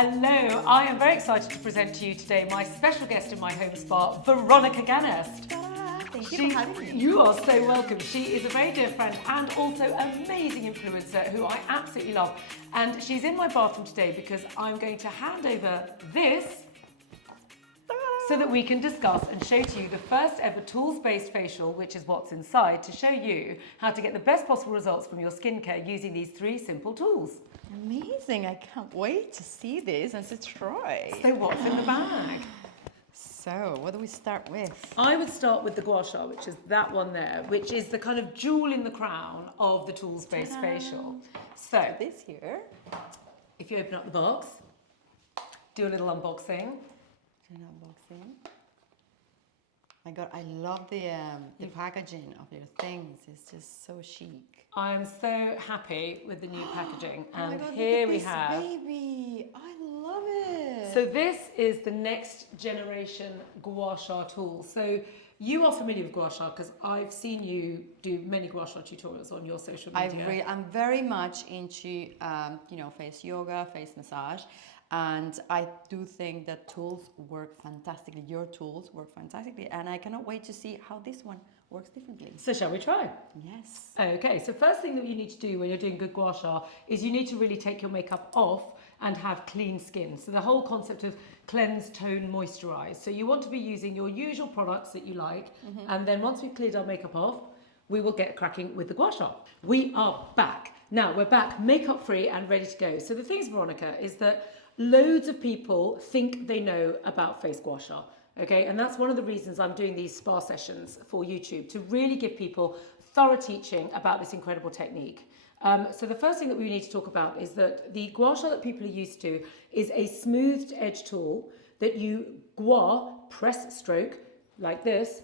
Hello, I am very excited to present to you today my special guest in my home spa, Veronica Genest. Thank you for having me. You are so welcome. She is a very dear friend and also amazing influencer who I absolutely love. And she's in my bathroom today because I'm going to hand over this so that we can discuss and show to you the first ever tools-based facial, which is what's inside, to show you how to get the best possible results from your skincare using these 3 simple tools. Amazing. I can't wait to see this and to try. So what's in the bag? So, what do we start with? I would start with the gua sha, which is that one there, which is the kind of jewel in the crown of the tools-based facial. So, This here. if you open up the box, do a little unboxing. An unboxing. My God, I love the packaging of your things. It's just so chic. I am so happy with the new packaging. Oh my And God, here look at we this have. baby. I love it. So this is the next generation gua sha tool. So you are familiar with gua sha because I've seen you do many gua sha tutorials on your social media. I'm very much into face yoga, face massage, and I do think that tools work fantastically. Your tools work fantastically, and I cannot wait to see how this one works differently. So shall we try? Yes. Okay, so first thing that you need to do when you're doing good gua sha is you need to really take your makeup off and have clean skin. So the whole concept of cleanse, tone, moisturize. So you want to be using your usual products that you like, and then once we've cleared our makeup off, we will get cracking with the gua sha. We are back. Now we're back makeup free and ready to go. So the things, Veronica, is that loads of people think they know about face gua sha. Okay, and that's one of the reasons I'm doing these spa sessions for YouTube, to really give people thorough teaching about this incredible technique. So the first thing that we need to talk about is that the gua sha that people are used to is a smoothed edge tool that you press stroke like this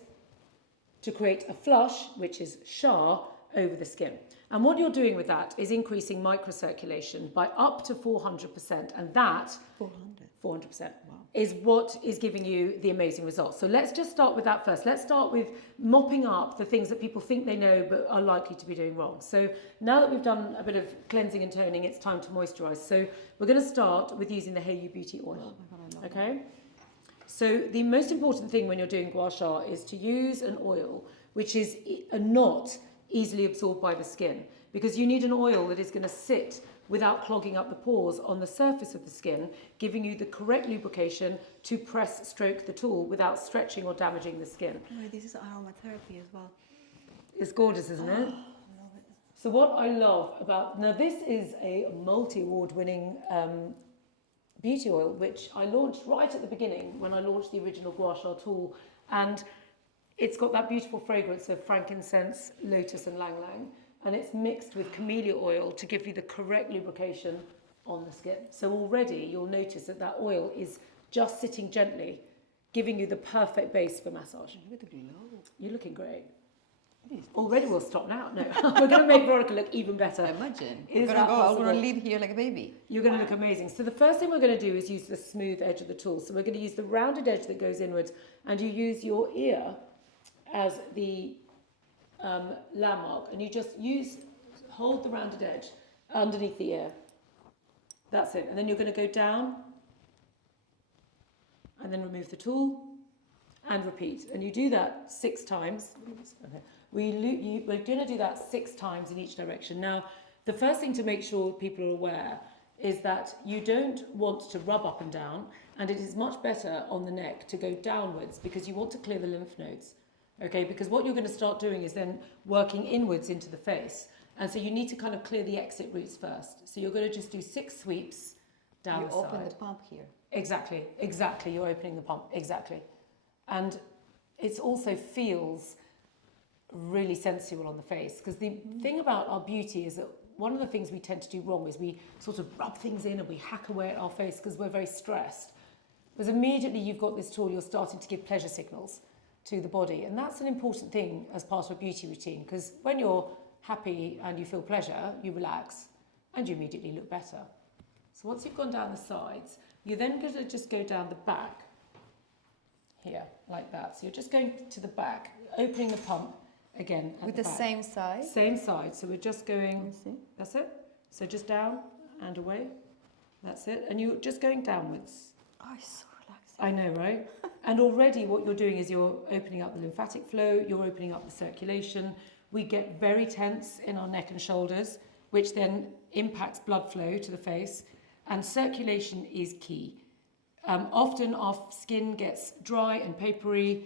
to create a flush, which is sha, over the skin. And what you're doing with that is increasing microcirculation by up to 400%, and that 400% Wow. is what is giving you the amazing results. So let's just start with that first. Let's start with mopping up the things that people think they know but are likely to be doing wrong. So now that we've done a bit of cleansing and toning, it's time to moisturize. So we're going to start with using the Hayo'u Beauty Oil. Oh my God, I love Okay? So the most important thing when you're doing gua sha is to use an oil which is not easily absorbed by the skin, because you need an oil that is going to sit without clogging up the pores on the surface of the skin, giving you the correct lubrication to press stroke the tool without stretching or damaging the skin. Oh, this is aromatherapy as well. It's gorgeous, isn't it? I love it. So what I love about, now this is a multi-award winning beauty oil, which I launched right at the beginning when I launched the original gua sha tool, and it's got that beautiful fragrance of frankincense, lotus and lang lang, and it's mixed with camellia oil to give you the correct lubrication on the skin. So already you'll notice that that oil is just sitting gently, giving you the perfect base for massage. Look at the glow. You're looking great. Already we'll stop now. No, we're going to make Veronica look even better. Imagine. Is I'm that going possible? to leave here like a baby. You're going to look amazing. So the first thing we're going to do is use the smooth edge of the tool. So we're going to use the rounded edge that goes inwards, and you use your ear as the landmark, and you just hold the rounded edge underneath the ear. That's it. And then you're going to go down and then remove the tool and repeat. And you do that 6 times. Okay. We're going to do that 6 times in each direction. Now, the first thing to make sure people are aware is that you don't want to rub up and down, and it is much better on the neck to go downwards because you want to clear the lymph nodes. Okay, because what you're going to start doing is then working inwards into the face. And so you need to kind of clear the exit routes first. So you're going to just do 6 sweeps down the side. You open the pump here. Exactly. You're opening the pump. Exactly. And it also feels really sensual on the face, because the thing about our beauty is that one of the things we tend to do wrong is we sort of rub things in and we hack away at our face because we're very stressed. Because immediately you've got this tool, you're starting to give pleasure signals to the body, and that's an important thing as part of a beauty routine, because when you're happy and you feel pleasure, you relax and you immediately look better. So once you've gone down the sides, you're then going to just go down the back here like that. So you're just going to the back, opening the pump again at With the the back. same side? Same side. So we're just going, See? that's it. So just down and away. That's it. And you're just going downwards. Oh, it's so relaxing. I know, right? And already what you're doing is you're opening up the lymphatic flow, you're opening up the circulation. We get very tense in our neck and shoulders, which then impacts blood flow to the face. And circulation is key. Often our skin gets dry and papery,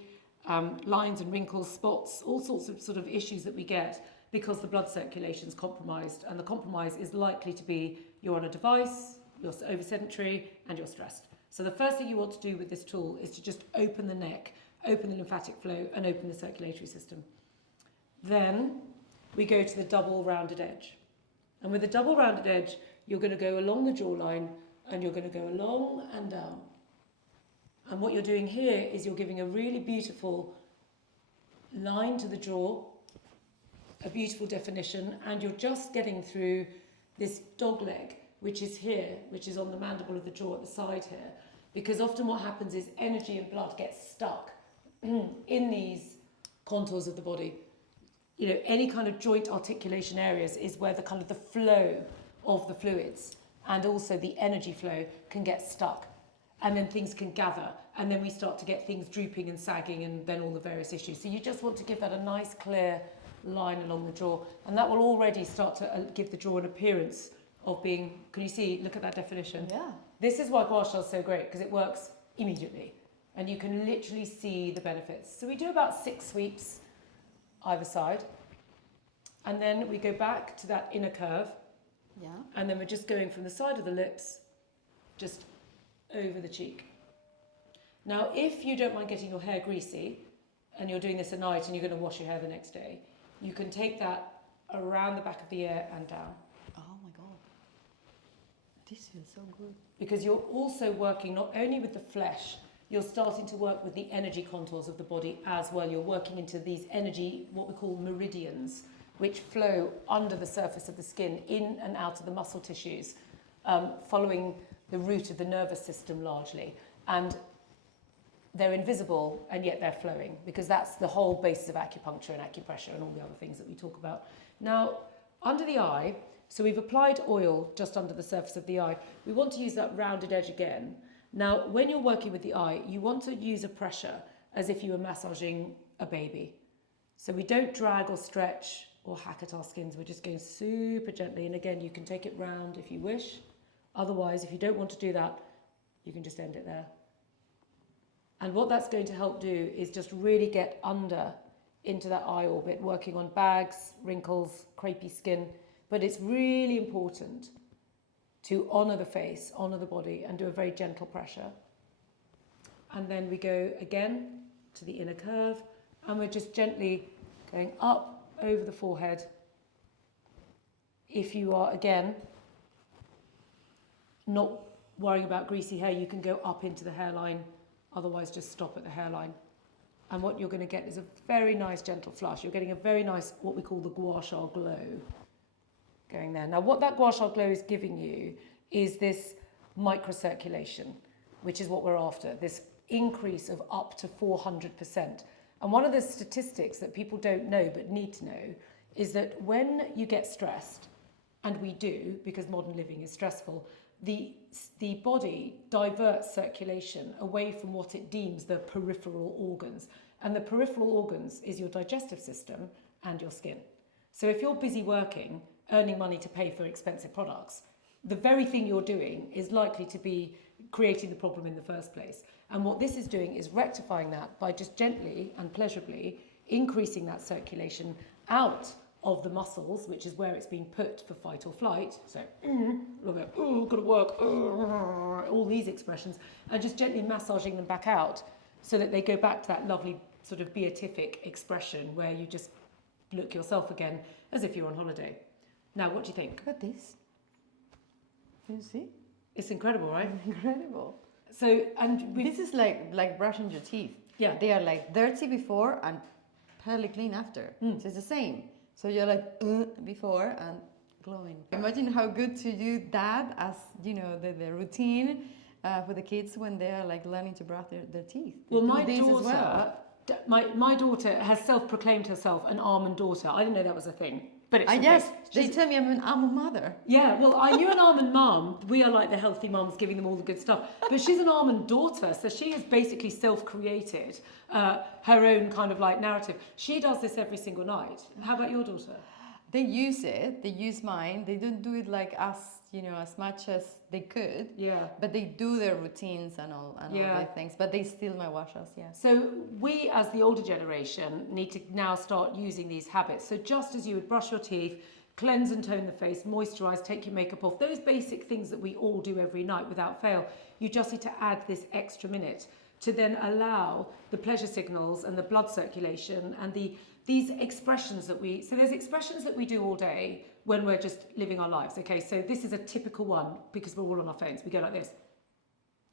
lines and wrinkles, spots, all sorts of sort of issues that we get because the blood circulation is compromised. And the compromise is likely to be you're on a device, you're over sedentary, and you're stressed. So the first thing you want to do with this tool is to just open the neck, open the lymphatic flow, and open the circulatory system. Then we go to the double rounded edge. And with the double rounded edge, you're going to go along the jawline and you're going to go along and down. And what you're doing here is you're giving a really beautiful line to the jaw, a beautiful definition, and you're just getting through this dog leg, which is here, which is on the mandible of the jaw at the side here. Because often what happens is energy and blood gets stuck in these contours of the body. You know, any kind of joint articulation areas is where the kind of the flow of the fluids and also the energy flow can get stuck. And then things can gather, and then we start to get things drooping and sagging, and then all the various issues. So you just want to give that a nice clear line along the jaw, and that will already start to give the jaw an appearance of being, can you see, look at that definition? Yeah. This is why gua sha is so great, because it works immediately, and you can literally see the benefits. So we do about 6 sweeps either side, and then we go back to that inner curve, Yeah. and then we're just going from the side of the lips, just over the cheek. Now, if you don't mind getting your hair greasy, and you're doing this at night and you're going to wash your hair the next day, you can take that around the back of the ear and down. Oh my God. This feels so good. Because you're also working not only with the flesh, you're starting to work with the energy contours of the body as well. You're working into these energy, what we call meridians, which flow under the surface of the skin, in and out of the muscle tissues, following the root of the nervous system largely. And they're invisible and yet they're flowing, because that's the whole basis of acupuncture and acupressure and all the other things that we talk about. Now, under the eye, so we've applied oil just under the surface of the eye. We want to use that rounded edge again. Now, when you're working with the eye, you want to use a pressure as if you were massaging a baby. So we don't drag or stretch or hack at our skins. We're just going super gently. And again, you can take it round if you wish. Otherwise, if you don't want to do that, you can just end it there. And what that's going to help do is just really get under into that eye orbit, working on bags, wrinkles, crepey skin. But it's really important to honour the face, honour the body, and do a very gentle pressure. And then we go again to the inner curve, and we're just gently going up over the forehead. If you are, again, not worrying about greasy hair, you can go up into the hairline, otherwise just stop at the hairline. And what you're going to get is a very nice gentle flush. You're getting a very nice, what we call the gua sha glow going there. Now, what that gua sha glow is giving you is this microcirculation, which is what we're after, this increase of up to 400%. And one of the statistics that people don't know but need to know is that when you get stressed, and we do, because modern living is stressful, the body diverts circulation away from what it deems the peripheral organs. And the peripheral organs is your digestive system and your skin. So if you're busy working, earning money to pay for expensive products, the very thing you're doing is likely to be creating the problem in the first place. And what this is doing is rectifying that by just gently and pleasurably increasing that circulation out of the muscles, which is where it's been put for fight or flight. So, gotta work, all these expressions, and just gently massaging them back out so that they go back to that lovely sort of beatific expression where you just look yourself again as if you're on holiday. Now, what do you think? Look at this. Can you see? It's incredible, right? Incredible. So, and This is like brushing your teeth. Yeah. They are like dirty before and pearly clean after. So it's the same. So you're like before and glowing. Imagine how good to do that as, you know, the routine for the kids when they are like learning to brush their teeth. Well, Do my this daughter, as well. my daughter has self-proclaimed herself an almond daughter. I didn't know that was a thing. But it's yes, they tell me I'm a mother. Yeah, well, I knew an almond mum. We are like the healthy mums giving them all the good stuff. But she's an almond daughter, so she has basically self-created her own kind of like narrative. She does this every single night. How about your daughter? They use it. They use mine. They don't do it like us, as much as they could. Yeah. But they do their routines and all their things. But they steal my washes. Yeah. So we, as the older generation, need to now start using these habits. So just as you would brush your teeth, cleanse and tone the face, moisturize, take your makeup off, those basic things that we all do every night without fail, you just need to add this extra minute to then allow the pleasure signals and the blood circulation and these expressions that there's expressions that we do all day when we're just living our lives. Okay, so this is a typical one because we're all on our phones. We go like this.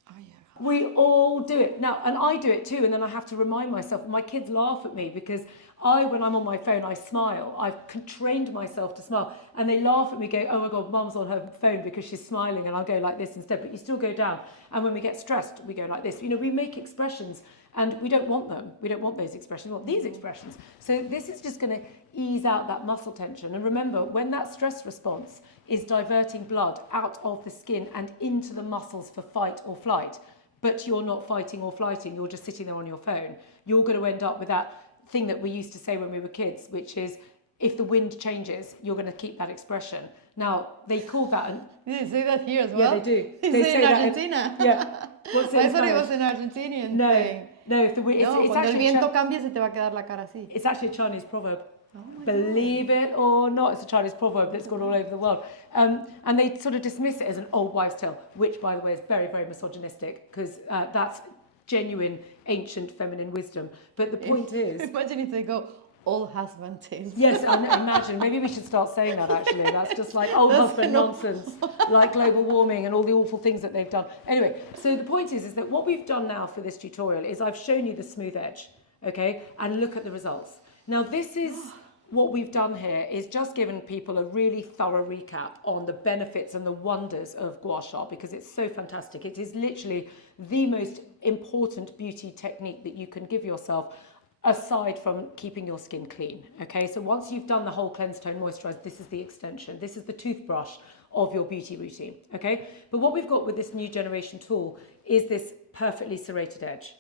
Oh yeah. We all do it now, and I do it too, and then I have to remind myself. My kids laugh at me because when I'm on my phone, I smile. I've trained myself to smile, and they laugh at me, go, "Oh my God, Mum's on her phone because she's smiling," and I'll go like this instead. But you still go down, and when we get stressed, we go like this. We make expressions, and we don't want them. We don't want those expressions. We want these expressions. So this is just going to ease out that muscle tension. And remember, when that stress response is diverting blood out of the skin and into the muscles for fight or flight, but you're not fighting or flighting, you're just sitting there on your phone, you're going to end up with that thing that we used to say when we were kids, which is, if the wind changes, you're going to keep that expression. Now, they call that... They say that here as well? Yeah, they do. They say in Argentina. Yeah. What's it I thought it was an Argentinian thing. No, if the wind... It's cuando el viento cambia, se te va a quedar la cara así. It's actually a Chinese proverb. Believe it or not, it's a Chinese proverb that's gone all over the world. And they sort of dismiss it as an old wives' tale, which, by the way, is very, very misogynistic, because that's genuine, ancient feminine wisdom. But the point is... Imagine if they go, old husband tales. Yes, imagine. Maybe we should start saying that, actually. That's just like old husband nonsense, like global warming and all the awful things that they've done. Anyway, so the point is that what we've done now for this tutorial is I've shown you the smooth edge, okay? And look at the results. Now, this is... What we've done here is just given people a really thorough recap on the benefits and the wonders of gua sha, because it's so fantastic. It is literally the most important beauty technique that you can give yourself, aside from keeping your skin clean. Okay, so once you've done the whole cleanse, tone, moisturize, this is the extension. This is the toothbrush of your beauty routine. Okay, but what we've got with this new generation tool is this perfectly serrated edge.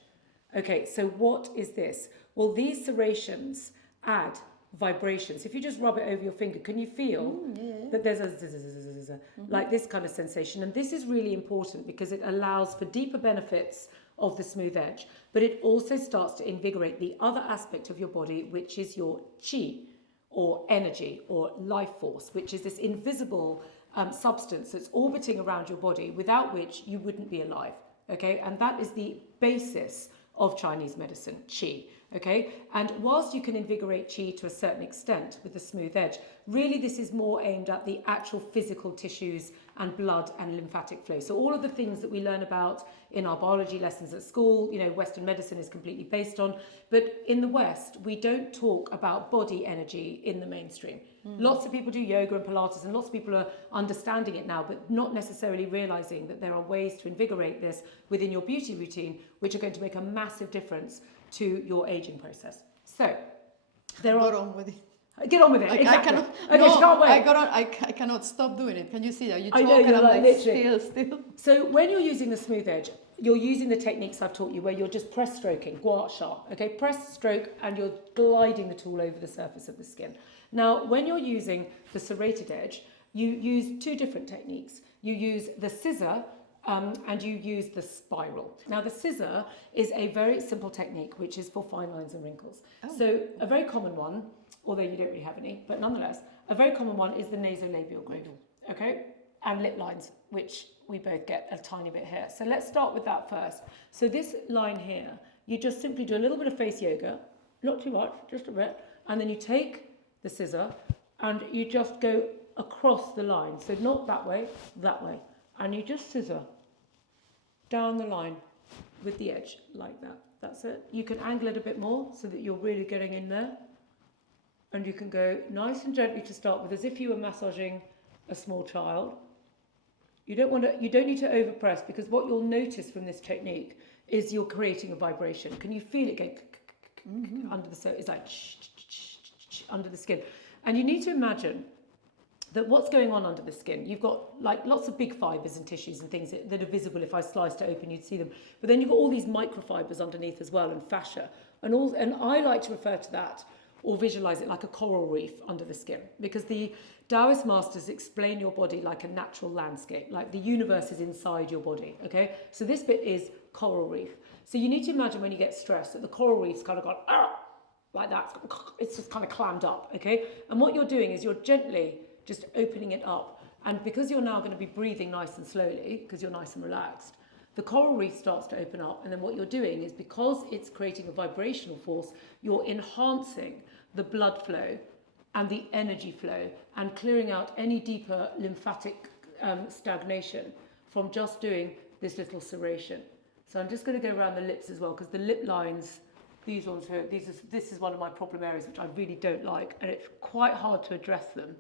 Okay, so what is this? Well, these serrations add vibrations. If you just rub it over your finger, can you feel that there's a like this kind of sensation? And this is really important because it allows for deeper benefits of the smooth edge, but it also starts to invigorate the other aspect of your body, which is your chi, or energy, or life force, which is this invisible substance that's orbiting around your body, without which you wouldn't be alive. Okay, and that is the basis of Chinese medicine, qi. Okay, and whilst you can invigorate qi to a certain extent with the smooth edge, really this is more aimed at the actual physical tissues and blood and lymphatic flow. So all of the things that we learn about in our biology lessons at school, Western medicine is completely based on, but in the West, we don't talk about body energy in the mainstream. Lots of people do yoga and Pilates, and lots of people are understanding it now, but not necessarily realizing that there are ways to invigorate this within your beauty routine, which are going to make a massive difference to your aging process. So, there are... Get on with it. Get on with it. Exactly. I cannot. Okay, No, she can't wait. I cannot stop doing it. Can you see that? You talk I know, and you're I'm like literally. still. So when you're using the smooth edge, you're using the techniques I've taught you, where you're just press stroking, gua sha. Okay, press, stroke, and you're gliding the tool over the surface of the skin. Now, when you're using the serrated edge, you use two different techniques. You use the scissor. And you use the spiral. Now, the scissor is a very simple technique, which is for fine lines and wrinkles. Oh. So a very common one, although you don't really have any, but nonetheless, a very common one is the nasolabial groove, okay? And lip lines, which we both get a tiny bit here. So let's start with that first. So this line here, you just simply do a little bit of face yoga, not too much, just a bit, and then you take the scissor and you just go across the line. So not that way, and you just scissor down the line with the edge like that. That's it. You can angle it a bit more so that you're really getting in there, and you can go nice and gently to start with, as if you were massaging a small child. You don't need to overpress, because what you'll notice from this technique is you're creating a vibration. Can you feel it going under the, so it's like under the skin. And you need to imagine that what's going on under the skin, you've got like lots of big fibres and tissues and things that are visible. If I sliced it open, you'd see them. But then you've got all these microfibres underneath as well, and fascia. And I like to refer to that or visualize it like a coral reef under the skin, because the Taoist masters explain your body like a natural landscape, like the universe is inside your body, okay? So this bit is coral reef. So you need to imagine when you get stressed that the coral reef's kind of gone, like that. It's just kind of clammed up, okay? And what you're doing is you're gently just opening it up. And because you're now going to be breathing nice and slowly, because you're nice and relaxed, the coral reef starts to open up. And then what you're doing is, because it's creating a vibrational force, you're enhancing the blood flow and the energy flow and clearing out any deeper lymphatic stagnation from just doing this little serration. So I'm just going to go around the lips as well, because the lip lines, these ones here, this is one of my problem areas which I really don't like, and it's quite hard to address them.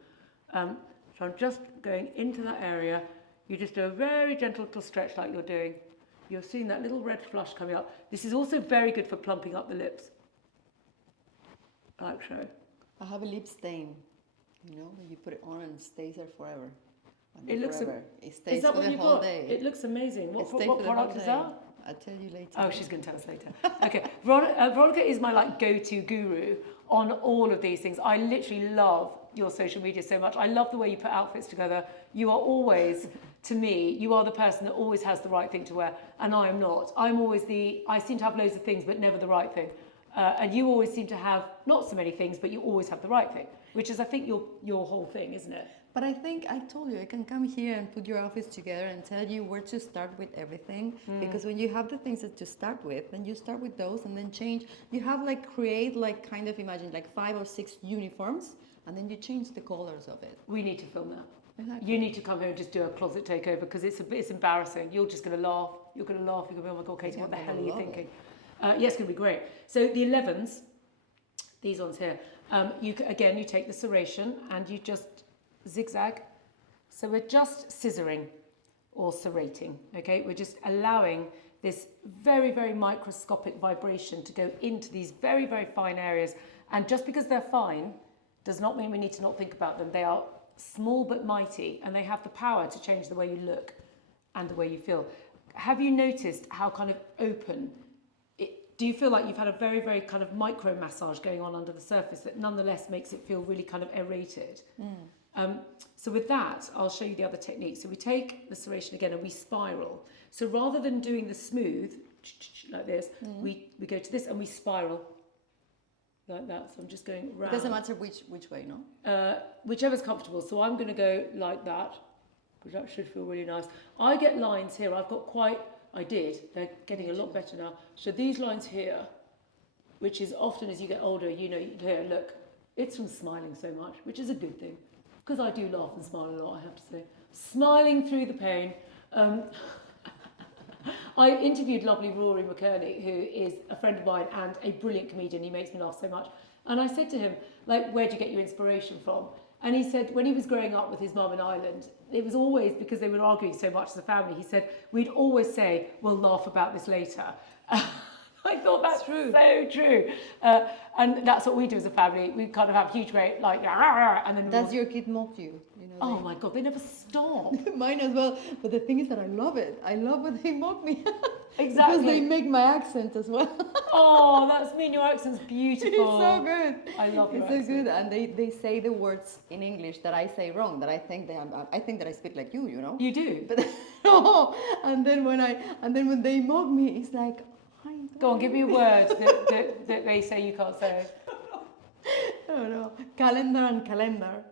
So I'm just going into that area. You just do a very gentle little stretch like you're doing. You're seeing that little red flush coming up. This is also very good for plumping up the lips, like so. I have a lip stain, you know, you put it on and it stays there forever. It looks. It stays Is that for what the you whole got? day. It looks amazing. What for the whole product is day. that? I'll tell you later. Oh, she's going to tell us later. Okay, Veronica is my like go-to guru on all of these things. I literally love your social media so much. I love the way you put outfits together. You are always, to me, you are the person that always has the right thing to wear, and I am not. I'm always I seem to have loads of things, but never the right thing. And you always seem to have not so many things, but you always have the right thing, which is, I think, your whole thing, isn't it? But I think I told you, I can come here and put your outfits together and tell you where to start with everything. Because when you have the things that to start with, then you start with those and then change. You have create kind of imagine 5 or 6 uniforms, and then you change the colors of it. We need to film that. Exactly. You need to come here and just do a closet takeover, because it's embarrassing. You're just going to laugh. You're going to laugh. You're going to be, oh my God, Katie, what the hell are you thinking? Yes, it's going to be great. So the 11s, these ones here, you take the serration and you just zigzag. So we're just scissoring or serrating, okay? We're just allowing this very, very microscopic vibration to go into these very, very fine areas. And just because they're fine does not mean we need to not think about them. They are small but mighty, and they have the power to change the way you look and the way you feel. Have you noticed how kind of open do you feel like you've had a very, very kind of micro massage going on under the surface that nonetheless makes it feel really kind of aerated? So with that, I'll show you the other technique. So we take the serration again and we spiral. So rather than doing the smooth, like this, we go to this and we spiral like that. So I'm just going round. It doesn't matter which way, no? Whichever's comfortable. So I'm going to go like that, because that should feel really nice. I get lines here. They're getting a lot better now. So these lines here, which is often as you get older, you know, here, look, it's from smiling so much, which is a good thing, because I do laugh and smile a lot, I have to say. Smiling through the pain. I interviewed lovely Rory McKerney, who is a friend of mine and a brilliant comedian. He makes me laugh so much. And I said to him, where do you get your inspiration from? And he said, when he was growing up with his mum in Ireland, it was always because they were arguing so much as a family. He said, we'd always say, we'll laugh about this later. I thought that's true. So true. And that's what we do as a family. We kind of have huge rate, and then... Does your kid mock you? Oh my God, they never stop. Mine as well. But the thing is that I love it. I love when they mock me. Exactly. Because they make my accent as well. Oh, that's mean. Your accent's beautiful. It's so good. I love your accent. It's so good. And they say the words in English that I say wrong, that I think that I speak like you, you know? You do. But no. And then when they mock me, it's like, go on, give me a word that they say you can't say. No. Calendar and calendar.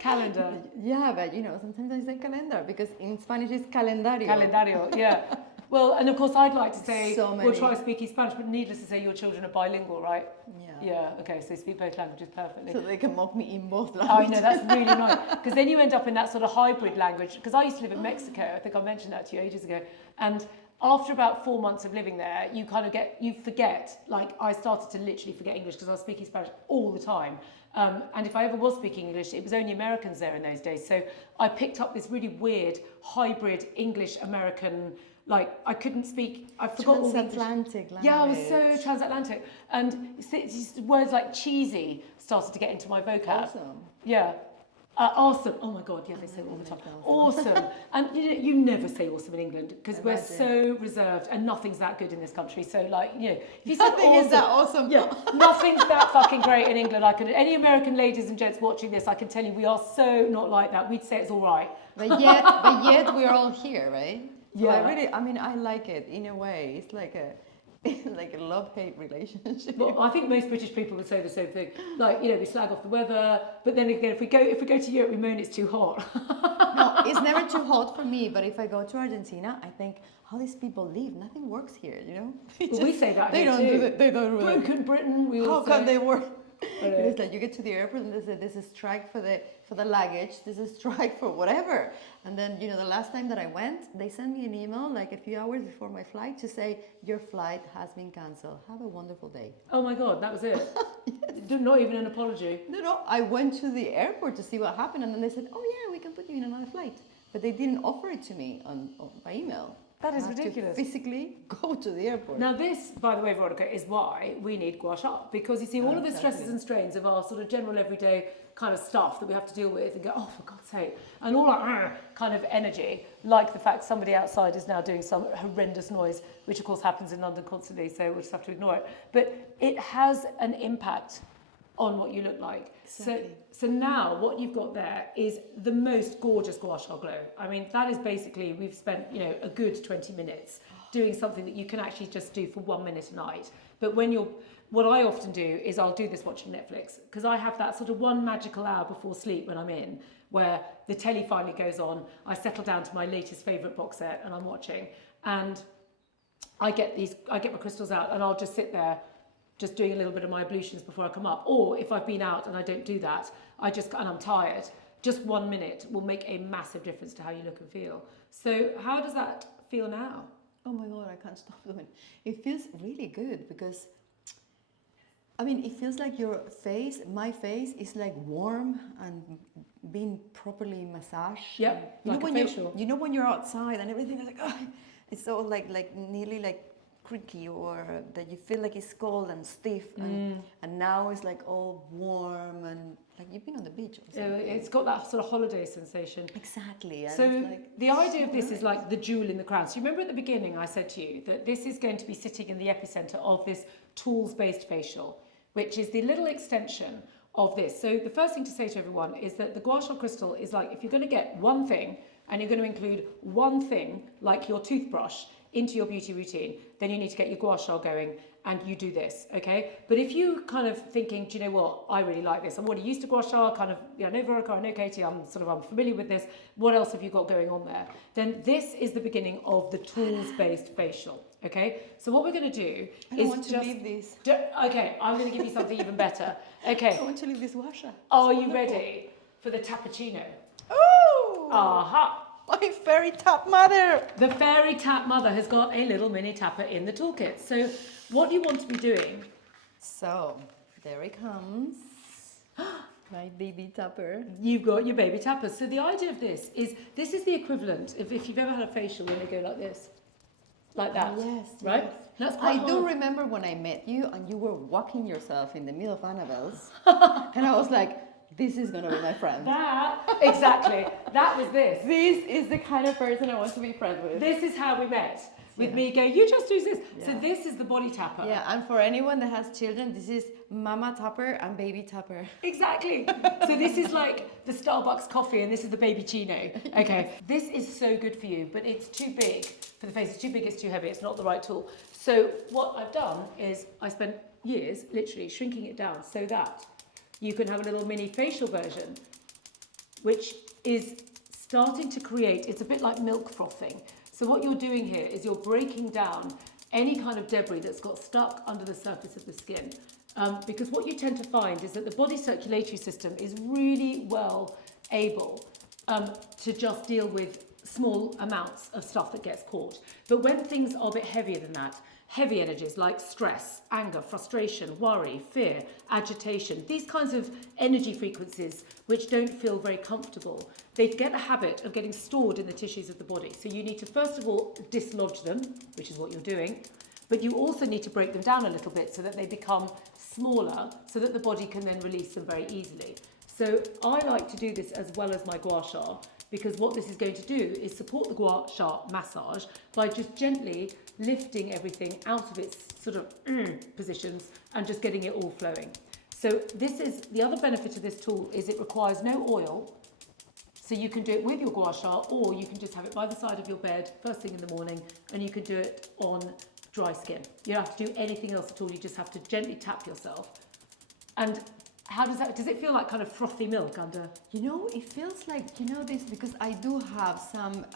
Calendar. Yeah, but sometimes I say calendar because in Spanish it's calendario. Calendario, yeah. Well, and of course I'd like to say, we'll try speaking Spanish, but needless to say your children are bilingual, right? Yeah. Yeah, okay, so they speak both languages perfectly. So they can mock me in both languages. I know, that's really nice. Because then you end up in that sort of hybrid language. Because I used to live in Mexico, I think I mentioned that to you ages ago. And after about 4 months of living there, you forget, I started to literally forget English because I was speaking Spanish all the time. And if I ever was speaking English, it was only Americans there in those days. So I picked up this really weird hybrid English-American like I couldn't speak. I forgot all the English. Transatlantic language. Yeah, I was so transatlantic, and words like cheesy started to get into my vocab. Awesome. Yeah. Awesome. Oh my God, yeah, they say it all the time. Awesome. And you never say awesome in England because we're so reserved and nothing's that good in this country. So like, if you say Nothing is that awesome. Yeah, nothing's that fucking great in England. Any American ladies and gents watching this, I can tell you we are so not like that. We'd say it's all right. But yet we're all here, right? So Yeah. I like it in a way. It's like a love-hate relationship. Well, I think most British people would say the same thing. Like, we slag off the weather, but then again, if we go to Europe, we moan it's too hot. No, it's never too hot for me. But if I go to Argentina, I think how these people live. Nothing works here, Well, we say that they here don't too. do it. They don't really. Broken Britain. We all How can say. they work? It's like you get to the airport and they say there's a strike for the luggage, there's a strike for whatever. And then the last time that I went, they sent me an email like a few hours before my flight to say your flight has been cancelled. Have a wonderful day. Oh my God, that was it. Yes. Not even an apology. No, I went to the airport to see what happened, and then they said, oh yeah, we can put you in another flight. But they didn't offer it to me on by email. That is I have ridiculous. to physically go to the airport. Now this, by the way, Veronica, is why we need gua sha, because you see all of the stresses and strains of our sort of general everyday kind of stuff that we have to deal with and go, oh, for God's sake, and all our kind of energy, like the fact somebody outside is now doing some horrendous noise, which of course happens in London constantly, so we'll just have to ignore it. But it has an impact on what you look like. Exactly. So now what you've got there is the most gorgeous gua sha glow. I mean, that is basically, we've spent, a good 20 minutes doing something that you can actually just do for 1 minute a night. But what I often do is I'll do this watching Netflix, because I have that sort of one magical hour before sleep when I'm in, where the telly finally goes on, I settle down to my latest favourite box set and I'm watching, and I get my crystals out and I'll just sit there just doing a little bit of my ablutions before I come up. Or if I've been out and I don't do that, and I'm tired, just 1 minute will make a massive difference to how you look and feel. So how does that feel now? Oh my God, I can't stop doing it. It feels really good because, it feels like my face is like warm and being properly massaged. Yep, like a facial. When you're outside and everything is like, oh, it's so like nearly like creaky, or that you feel like it's cold and stiff, and now it's like all warm and like you've been on the beach or something. It's got that sort of holiday sensation. Exactly. And So like, the idea of this is like the jewel in the crown. So you remember at the beginning I said to you that this is going to be sitting in the epicenter of this tools-based facial, which is the little extension of this. So the first thing to say to everyone is that the gua sha crystal is like, if you're going to get one thing and you're going to include one thing like your toothbrush into your beauty routine, then you need to get your gua sha going and you do this, okay? But if you kind of thinking, do you know what, I really like this, I'm already used to gua sha, kind of, I know Veronica, I know Katie, I'm familiar with this, what else have you got going on there? Then this is the beginning of the tools-based facial, okay? So what we're going to do I is don't want to leave this. Okay, I'm going to give you something even better. Okay, I want to leave this gua sha. are you ready for the tappercino? Oh! Aha! My fairy tap mother! The fairy tap mother has got a little mini tapper in the toolkit. So what you want to be doing... So, there it comes. My baby tapper. You've got your baby tapper. So the idea of this is the equivalent of if you've ever had a facial when they go like this. Like that. Yes. Right? Yes. That's quite I do hard. remember when I met you and you were walking yourself in the middle of Annabelle's. And I was like, this is going to be my friend. Exactly. That was this. This is the kind of person I want to be friends with. This is how we met. With Yeah. me going, you just do this. Yeah. So this is the body tapper. Yeah, and for anyone that has children, this is mama tapper and baby tapper. Exactly. So this is like the Starbucks coffee and this is the baby chino. Okay. This is so good for you, but it's too big for the face. It's too big, it's too heavy, it's not the right tool. So what I've done is I spent years literally shrinking it down so that you can have a little mini facial version, which is starting to create, it's a bit like milk frothing. So what you're doing here is you're breaking down any kind of debris that's got stuck under the surface of the skin. Because what you tend to find is that the body circulatory system is really well able to just deal with small amounts of stuff that gets caught. But when things are a bit heavier than that, heavy energies like stress, anger, frustration, worry, fear, agitation, these kinds of energy frequencies which don't feel very comfortable, they get a habit of getting stored in the tissues of the body. So you need to first of all dislodge them, which is what you're doing, but you also need to break them down a little bit so that they become smaller, so that the body can then release them very easily. So I like to do this as well as my gua sha, because what this is going to do is support the gua sha massage by just gently lifting everything out of its sort of positions and just getting it all flowing. So this is, the other benefit of this tool is it requires no oil. So you can do it with your gua sha, or you can just have it by the side of your bed first thing in the morning, and you can do it on dry skin. You don't have to do anything else at all. You just have to gently tap yourself. And how does it feel like kind of frothy milk under? You know, it feels like, you know this, because I do have some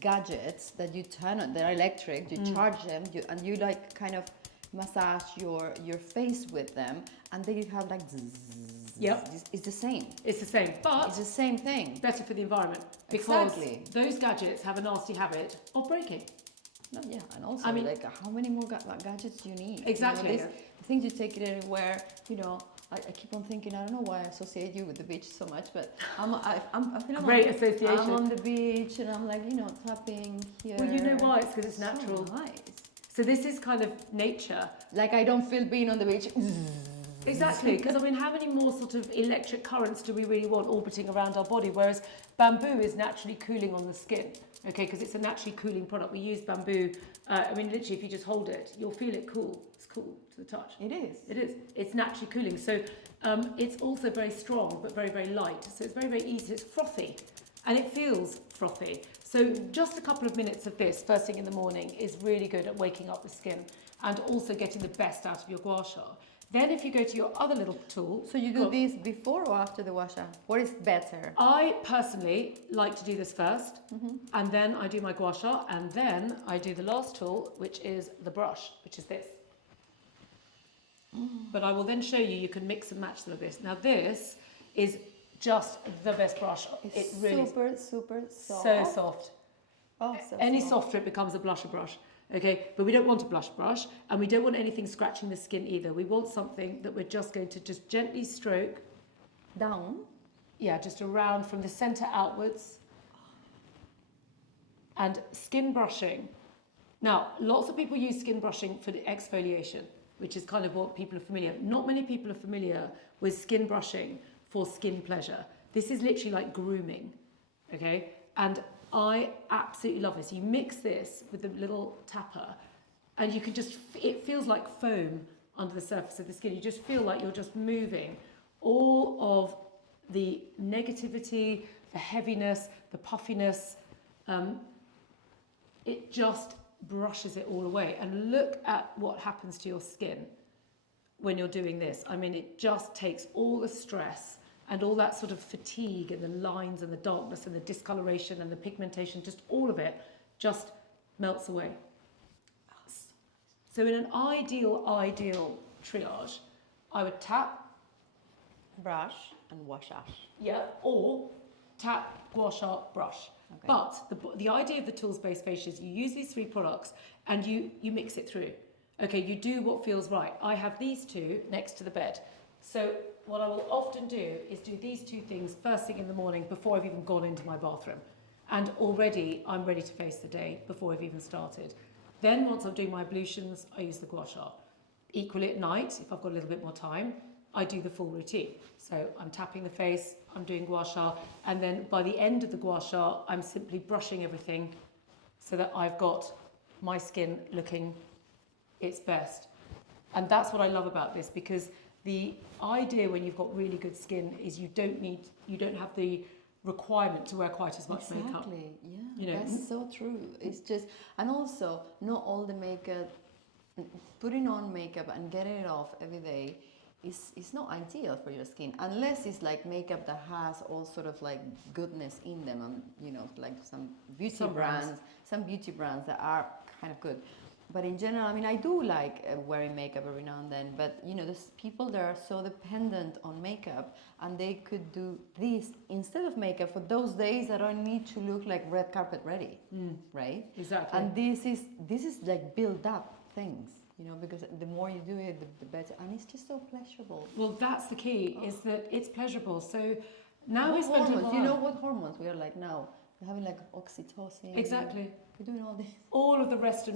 gadgets that you turn on, they're electric, you charge them, and you like kind of massage your face with them, and then you have like zzz. Yep. It's the same. It's the same, but It's the same thing. better for the environment, because Exactly. those gadgets have a nasty habit of breaking. No, yeah, and also, I mean- like, how many more gadgets do you need? Exactly. You know, the things you take it anywhere, you know, I keep on thinking, I don't know why I associate you with the beach so much, but I feel Great I'm association. on the beach and I'm like, you know, tapping here. Well, you know why? It's because it's natural. So nice. So this is kind of nature. Like, I don't feel being on the beach. Exactly, because I mean, how many more sort of electric currents do we really want orbiting around our body? Whereas bamboo is naturally cooling on the skin, okay, because it's a naturally cooling product. We use bamboo, I mean, literally, if you just hold it, you'll feel it cool. It's cool to the touch. It is. It is. It's naturally cooling. So it's also very strong, but very, very light. So it's very, very easy. It's frothy, and it feels frothy. So just a couple of minutes of this first thing in the morning is really good at waking up the skin and also getting the best out of your gua sha. Then if you go to your other little tool... So you do this before or after the washa? What is better? I personally like to do this first, and then I do my gua sha, and then I do the last tool, which is the brush, which is this. But I will then show you, you can mix and match them with this. Now this is just the best brush. It's it really super, super soft. so soft. Oh, so Any soft. softer, it becomes a blusher brush. Okay, but we don't want a blush brush, and we don't want anything scratching the skin either. We want something that we're just going to just gently stroke. Down. Yeah, just around from the center outwards. And skin brushing. Now, lots of people use skin brushing for the exfoliation, which is kind of what people are familiar. Not many people are familiar with skin brushing for skin pleasure. This is literally like grooming, okay? And I absolutely love this. You mix this with the little tapper, and you can just, it feels like foam under the surface of the skin. You just feel like you're just moving all of the negativity, the heaviness, the puffiness. It just brushes it all away. And look at what happens to your skin when you're doing this. I mean, it just takes all the stress and all that sort of fatigue and the lines and the darkness and the discoloration and the pigmentation, just all of it just melts away. So in an ideal triage, I would tap, Brush and wash. yeah, or tap, gua sha, brush. Okay. But the idea of the tools-based facials, you use these three products and you mix it through. Okay, you do what feels right. I have these two next to the bed. So what I will often do is do these two things first thing in the morning before I've even gone into my bathroom. And already I'm ready to face the day before I've even started. Then once I'm doing my ablutions, I use the gua sha. Equally at night, if I've got a little bit more time, I do the full routine. So I'm tapping the face, I'm doing gua sha, and then by the end of the gua sha, I'm simply brushing everything so that I've got my skin looking its best. And that's what I love about this, because the idea when you've got really good skin is you don't have the requirement to wear quite as much makeup. Exactly, yeah, You know, that's so true. It's just, and also, not all the makeup, putting on makeup and getting it off every day is not ideal for your skin, unless it's like makeup that has all sort of like goodness in them, and you know, like some beauty brands that are kind of good. But in general, I mean, I do like wearing makeup every now and then. But you know, there's people that are so dependent on makeup, and they could do this instead of makeup for those days that I need to look like red carpet ready, right? Exactly. And this is like build up things, you know, because the more you do it, the better, and it's just so pleasurable. Well, that's the key, is that it's pleasurable. So now we What spend hormones? You know what hormones we are like now? We're having like oxytocin. Exactly. We're doing all this. All of the rest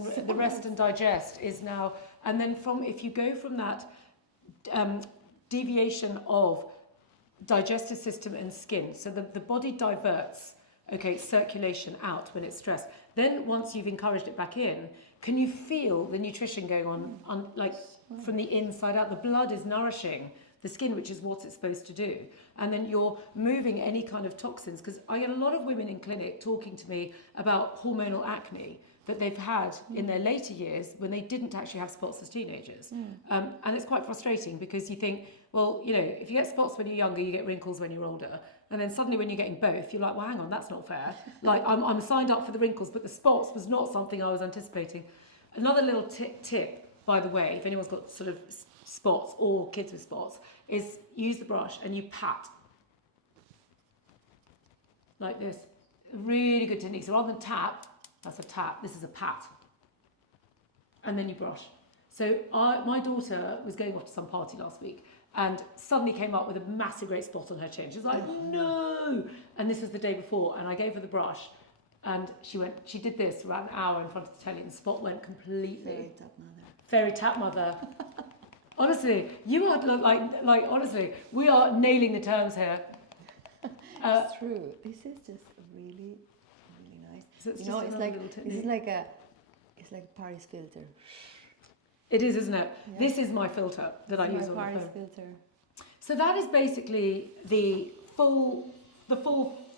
and digest is now, and then if you go from that deviation of digestive system and skin, so the body diverts, circulation out when it's stressed. Then once you've encouraged it back in, can you feel the nutrition going on like from the inside out? The blood is nourishing the skin, which is what it's supposed to do. And then you're moving any kind of toxins, because I get a lot of women in clinic talking to me about hormonal acne that they've had in their later years when they didn't actually have spots as teenagers. And it's quite frustrating, because you think, well, you know, if you get spots when you're younger, you get wrinkles when you're older. And then suddenly when you're getting both, you're like, well, hang on, that's not fair. Like, I'm signed up for the wrinkles, but the spots was not something I was anticipating. Another little tip, by the way, if anyone's got sort of spots or kids with spots, is use the brush and you pat. Like this. Really good technique. So rather than tap, that's a tap, this is a pat. And then you brush. So my daughter was going off to some party last week and suddenly came up with a massive great spot on her chin. She was like, no! And this was the day before, and I gave her the brush, and she did this for about an hour in front of the telly, and the spot went completely. Fairy tap mother. Honestly, you are like honestly, we are nailing the terms here. It's true. This is just really, really nice. So it's you know, just it's like technique. it's like Paris filter. It is, isn't it? Yeah. This is my filter that I use on Paris the phone. filter. So that is basically the full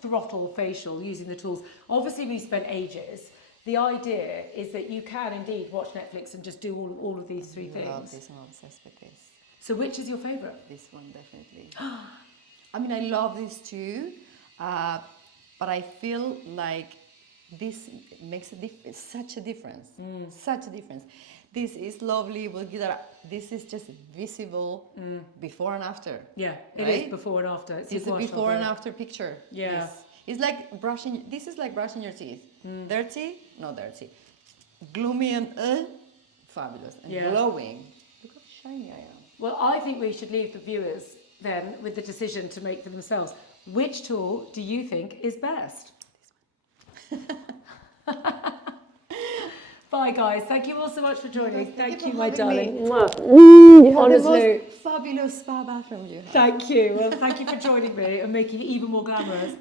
throttle facial using the tools. Obviously, we spent ages. The idea is that you can indeed watch Netflix and just do all of these three things. I love this. I'm obsessed with this. So which is your favourite? This one, definitely. I mean, I love this too, but I feel like this makes such a difference. Such a difference. This is lovely. This is just visible before and after. Yeah, it right? is before and after. It's a before and after picture. Yeah. Yes. It's like brushing. This is like brushing your teeth. Dirty? Not dirty. Gloomy and fabulous and glowing. Look how shiny I am. Well, I think we should leave the viewers then with the decision to make for themselves. Which tool do you think is best? This one. Bye, guys. Thank you all so much for joining. Thank you, my darling. Honestly, fabulous spa bathroom you have. Thank you. Well, thank you for joining me and making it even more glamorous.